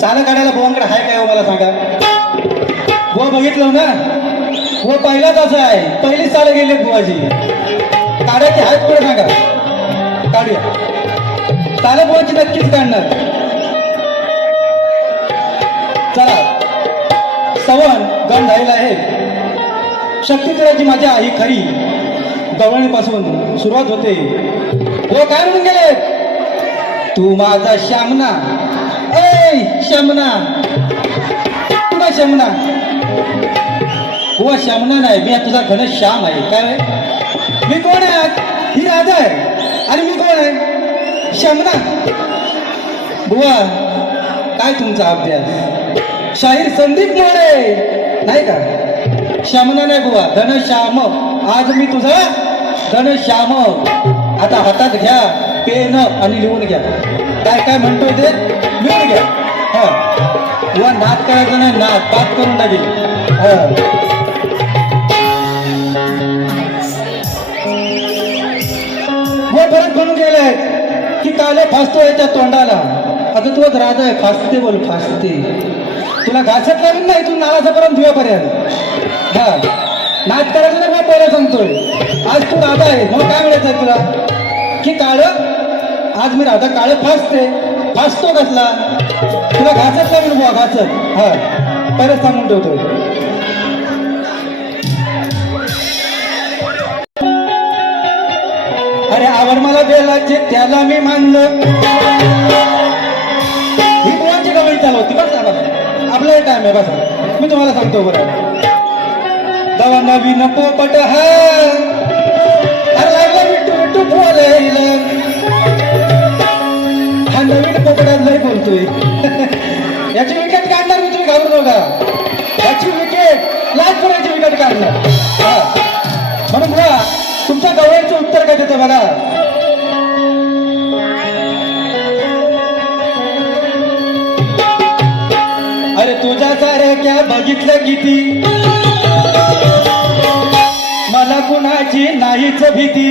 सालं काढायला बुवांकडे आहे काय हो मला सांगा? बुवा बघितलं ना? व पहिला तस आहे. पहिलीच सालं गेली बुवाजी. काढायची आहेत पुढे सांगा? काढूया. सालं बुवाची नक्कीच काढणार. चला. सवन गण झालेला आहे. शक्तिपुराची माझ्या आई खरी. गवळणीपासून सुरुवात होते. हो काय म्हणून गेले? तू माझा श्यामना. शमना तुला शमना हो शमना नाही? मी तुझा घन श्याम आहे. काय मी कोण आहे? ही राधा आहे. आणि मी कोण आहे? शमना बुवा काय तुमचा अभ्यास? शाहीर संदीप मोरे. नाही का? शमना नाही बुवा. घनश्याम आज मी तुझा घनश्याम आता हातात घ्या पेन आणि लिहून घ्या. काय काय म्हणतोय ते? लिहून घ्या हा नाद करायचं नाही नाद. पात करून लागेल हा. हो. फरक परत म्हणून गेलाय. की काले फासतो याच्या तोंडाला. आता तुझं राजा आहे फासते बोल फासते. तुला घासत लागेल ना इथून नालाचा पर्यंत धुयापर्यंत हा. नाच करायचं नाही मी पहिला सांगतोय. आज तू राधा आहे मग काय म्हणायचं तुला? की काळ? आज मी राधा काळ फासते. फासतो कसला तुला घासत लागेल बुवा घासत हा परत सांगून ठेवतो. अरे आवड मला बेलाचे त्याला मी मानलं. ही कोणाची चालू चालवती? बस ना बस आपला टाइम आहे बस. मी तुम्हाला सांगतो बरं. दवा नवीन पोपट हा याची विकेट काढणार मी तुम्ही घाबरू नका. याची विकेट लाच विकेट काढणार. म्हणून बघा तुमच्या गवळीचं उत्तर काय देतो बघा. अरे तुझ्या सारख्या बघितलं किती? मला कुणाची नाहीच भीती.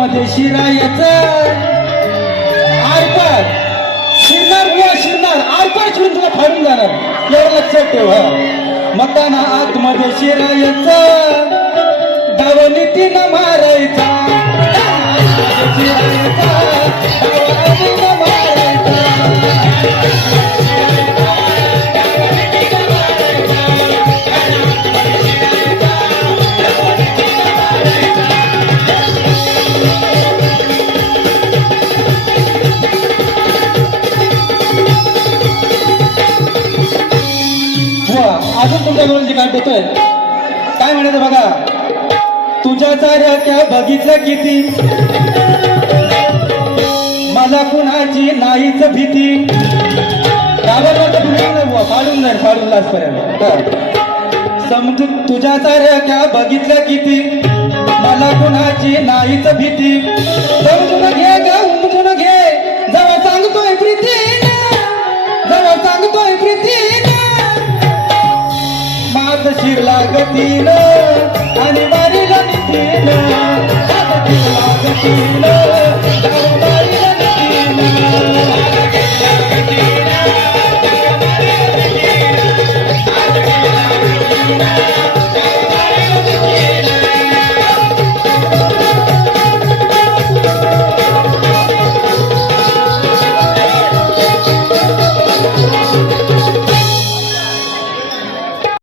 मध्ये शिरायच. शिरायचं आरपार. शिरणार किंवा शिरणार? आरपार शिरून तुला फाडून जाणार. एवढं लक्षात ठेव मताना आतमध्ये शिरायच. डाव नीतीनं मारा. अजून तुमच्या जी काय देतोय काय म्हणायचं बघा? तुझ्या चाऱ्या त्या बघितलं किती? मला कुणाची नाहीच भीती. गावाला जाईल मिळून फाडून नाही फाडून लाजपर्यंत समजू तुझ्या चाऱ्या त्या बघितलं किती? मला कुणाची नाहीच भीती. समजून घे. लागतील आणि बारीला नीतीनं लागतील. शिरला